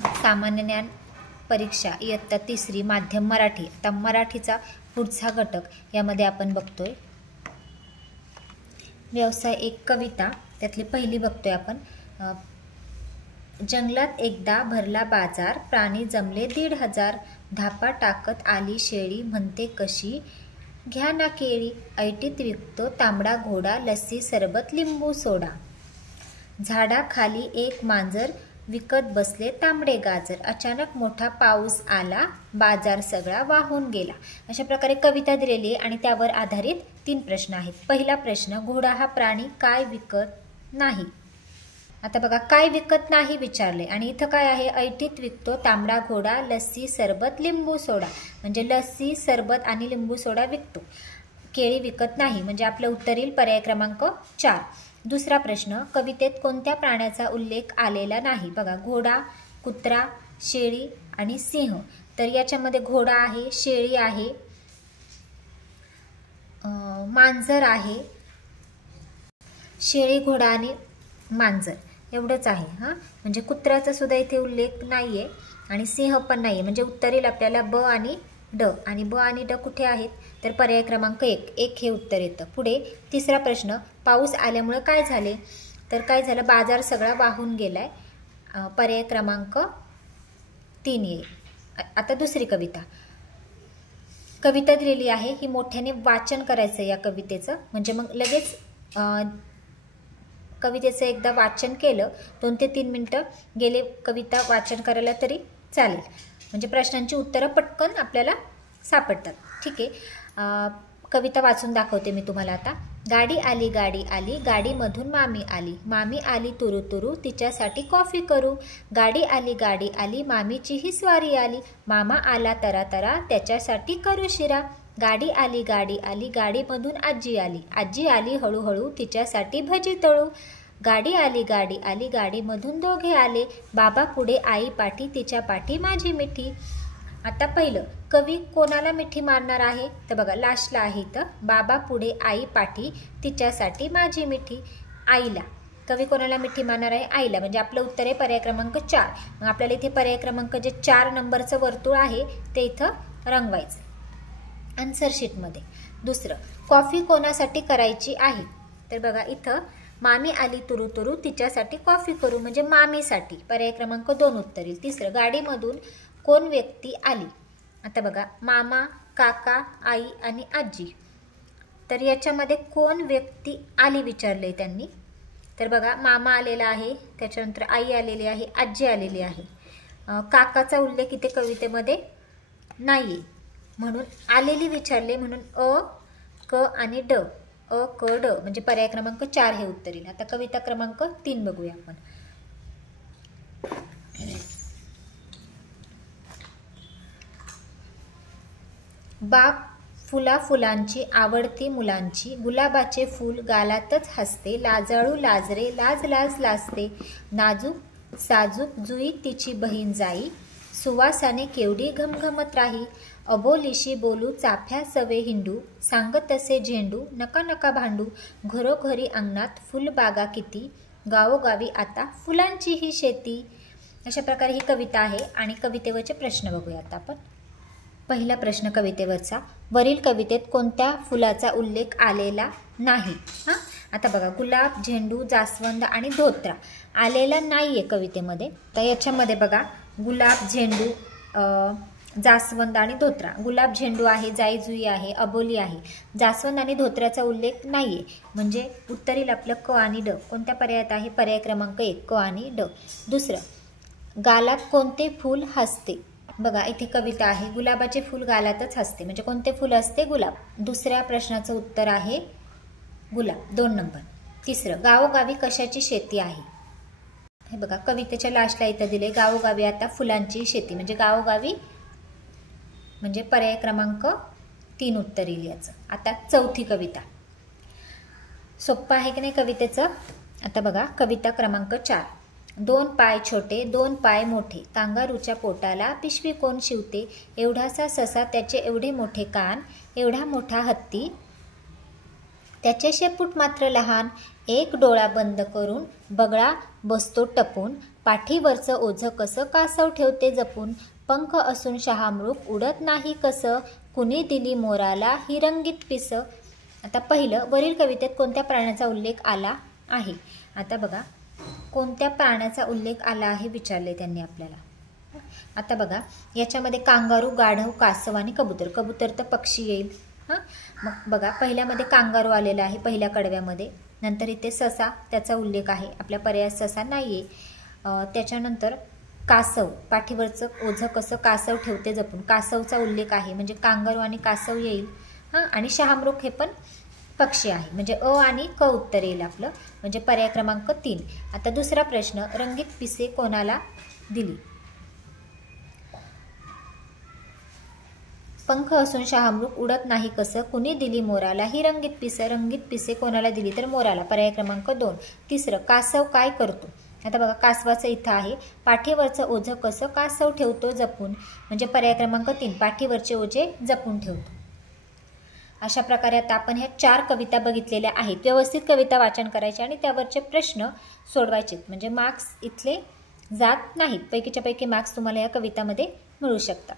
सामान्य ज्ञान परीक्षा इयत्ता 3री माध्यम मराठी। आता मराठीचा पुढचा घटक यामध्ये आपण बघतोय व्यवसाय एक कविता, त्यातली पहिली बघतोय आपण। जंगलात एकदा भरला बाजार, प्राणी जमले 1,500, धापा टाकत आली शेळी, म्हणते कशी घ्या ना केळी, ऐटीत विकतो तांबडा घोडा, लस्सी सरबत लिंबू सोडा, झाडाखाली एक मांजर, विकत बसले तांबडे गाजर, अचानक मोठा पाऊस आला, बाजार सगळा वाहून गेला। अशा प्रकारे कविता दिलेली आहे आणि त्यावर आधारित 3 प्रश्न आहेत। पहिला प्रश्न, घोडा हा प्राणी काय विकत नाही? आता बघा, काय विकत नाही विचारले आणि इथं काय आहे, ऐटीत विकतो तांबडा घोडा, लस्सी सरबत लिंबू सोडा, म्हणजे लस्सी सरबत आणि लिंबू सोडा विकतो, केळी विकत नाही, म्हणजे आपलं उत्तर येईल पर्याय क्रमांक 4। दुसरा प्रश्न, कवितेत कोणत्या प्राण्याचा उल्लेख आलेला नाही? बघा, घोडा, कुत्रा, शेळी आणि सिंह। तर याच्यामध्ये घोडा आहे, शेळी आहे, मांजर आहे, शेळी, घोडा आणि मांजर एवढंच आहे हा, म्हणजे कुत्र्याचा सुद्धा इथे उल्लेख नाहीये आणि सिंह पण नाहीये, म्हणजे उत्तर येईल आपल्याला ब आणि ड, आणि ब आणि ड कुठे आहेत? तर पर्याय क्रमांक 1 हे उत्तर येतं। पुढे तिसरा प्रश्न, पाऊस आल्यामुळे काय झाले? तर काय झालं, बाजार सगळा वाहून गेलाय, पर्याय क्रमांक 3 येईल। आता दुसरी कविता, कविता दिलेली आहे, ही मोठ्याने वाचन करायचं या कवितेचं, म्हणजे मग लगेच कवितेचं एकदा वाचन केलं, 2 ते 3 मिनिटं गेले कविता वाचन करायला तरी चालेल, म्हणजे प्रश्नांची उत्तरं पटकन आपल्याला सापडतात। ठीक आहे, कविता वाचून दाखवते मी तुम्हाला आता। गाडी आली गाडी आली, गाडीमधून मामी आली, मामी आली तुरू तुरू, तिच्यासाठी कॉफी करू, गाडी आली मामीचीही स्वारी आली, मामा आला तरा तरा, त्याच्यासाठी करू शिरा, गाडी आली गाडीमधून आजी आली, आजी आली हळूहळू, तिच्यासाठी भजी तळू, गाडी आली गाडीमधून दोघे आले, बाबा पुढे आई पाठी, तिच्या पाठी माझी मिठी। आता पहिलं, कवी कोणाला मिठी मारणार आहे? तर बघा, लास्टला आहे इथं, बाबा पुढे आई पाठी, तिच्यासाठी माझी मिठी, आईला। कवी कोणाला मिठी मारणार आहे? आईला, म्हणजे आपलं उत्तर आहे पर्याय क्रमांक 4। मग आपल्याला इथे पर्याय क्रमांक जे 4 नंबरचं वर्तुळ आहे ते इथं रंगवायचं आन्सर शीटमध्ये। दुसरं, कॉफी कोणासाठी करायची आहे? तर बघा, इथं मामी आली तुरू तुरू, तिच्यासाठी कॉफी करू, म्हणजे मामीसाठी, पर्याय क्रमांक 2 उत्तर येईल। तिसरं, गाडीमधून कोण व्यक्ती आली? आता बघा, मामा, काका, आई आणि आजी। तर याच्यामध्ये कोण व्यक्ती आली विचारले त्यांनी, तर बघा, मामा आलेला आहे, त्याच्यानंतर आई आलेली आहे, आजी आलेली आहे, काकाचा उल्लेख इथे कवितेमध्ये नाहीये, म्हणून आलेली विचारले, म्हणून अ, क आणि ड, अ, क, ड, म्हणजे पर्याय क्रमांक 4 हे उत्तर येईल। आता कविता क्रमांक 3 बघूया आपण। बाग फुला फुलांची आवडती मुलांची, गुलाबाचे फूल गालातच हसते, लाजाळू लाजरे लाज लाज लाजते, नाजूक साजूक जुई तिची बहीण जाई, सुवासाने केवढी घमघमत राही, अबोलीशी बोलू चाफ्या सवे हिंडू, सांगत तसे झेंडू नका नका भांडू, घरोघरी अंगणात फुलबागा किती, गावोगावी आता फुलांची ही शेती। अशा प्रकारे ही कविता आहे आणि कवितेवरचे प्रश्न बघूया आता आपण। पहिला प्रश्न कवितेवरचा, वरील कवितेत कोणत्या फुलाचा उल्लेख आलेला नाही? आता बघा, गुलाब, झेंडू, जास्वंद आणि धोत्रा आलेला नाहीये कवितेमध्ये। तर याच्यामध्ये बघा, गुलाब, झेंडू, जास्वंद आणि धोत्रा, गुलाब, झेंडू आहे, जाईजुई आहे, अबोली आहे, जास्वंद आणि धोत्र्याचा उल्लेख नाहीये, म्हणजे उत्तर येईल आपलं क आणि ड। कोणत्या पर्यायात आहे? पर्याय क्रमांक 1 क आणि ड। दुसरं, गालात कोणते फूल हसते? बघा, इथे कविता आहे, गुलाबाचे फूल गालातच हसते, म्हणजे कोणते फूल असते? गुलाब। दुसऱ्या प्रश्नाचं उत्तर आहे गुलाब, 2 नंबर। तिसरं, गावोगावी कशाची शेती आहे? हे बघा, कवितेच्या लास्टला इथं दिले, गावोगावी आता फुलांची शेती, म्हणजे गावोगावी, म्हणजे पर्याय क्रमांक 3 उत्तर येईल याचं। आता चौथी कविता, सोप्पं आहे की नाही कवितेचं? आता बघा, कविता क्रमांक 4, 2 पाय छोटे 2 पाय मोठे, कांगारूच्या पोटाला पिशवी कोण शिवते, एवढासा ससा त्याचे एवढे मोठे कान, एवढा मोठा हत्ती त्याचे शेपूट मात्र लहान, एक डोळा बंद करून बगळा बसतो टपून, पाठीवरचं ओझं कसं कासव ठेवते जपून, पंख असून शहामृग उडत नाही कसं, कुणी दिली मोराला ही रंगीत पिस. आता पहिलं, वरील कवितेत कोणत्या प्राण्याचा उल्लेख आला आहे. आता बघा, कोणत्या प्राण्याचा उल्लेख आला आहे विचारले त्यांनी आपल्याला. आता बघा, याच्यामध्ये कांगारू, गाढव, कासव आणि कबूतर. कबूतर तर पक्षी येईल. मग बघा, पहिल्यामध्ये कांगारू आलेला आहे पहिल्या कडव्यामध्ये. नंतर इथे ससा, त्याचा उल्लेख आहे. आपल्या पर्यायात ससा नाही आहे. त्याच्यानंतर कासव, पाठीवरचं ओझं कसं कासव ठेवते जपून, कासवचा उल्लेख आहे, म्हणजे कांगारू आणि कासव येईल. आणि शहामृग हे पण पक्षी आहे, म्हणजे अ आणि क उत्तर येईल आपलं, म्हणजे पर्याय क्रमांक 3. आता दुसरा प्रश्न, रंगीत पिसे कोणाला दिली. पंख असून शहामृग उडत नाही कसं, कुणी दिली मोराला ही रंगीत पिसे. रंगीत पिसे कोणाला दिली तर मोराला, पर्याय क्रमांक 2. तिसरं, कासव काय करतो. आता बघा, कासवाचं इथं आहे. पाठीवरचं ओझं कसं कासव ठेवतो जपून, म्हणजे पर्याय क्रमांक 3, पाठीवरचे ओझे जपून ठेवतो. अशा प्रकारे आता आपण ह्या 4 कविता बघितलेल्या आहेत. व्यवस्थित कविता वाचन करायचे आणि त्यावरचे प्रश्न सोडवायचे, म्हणजे मार्क्स इथले जात नाहीत. पैकीच्या पैकी मार्क्स तुम्हाला या कवितामध्ये मिळू शकतात.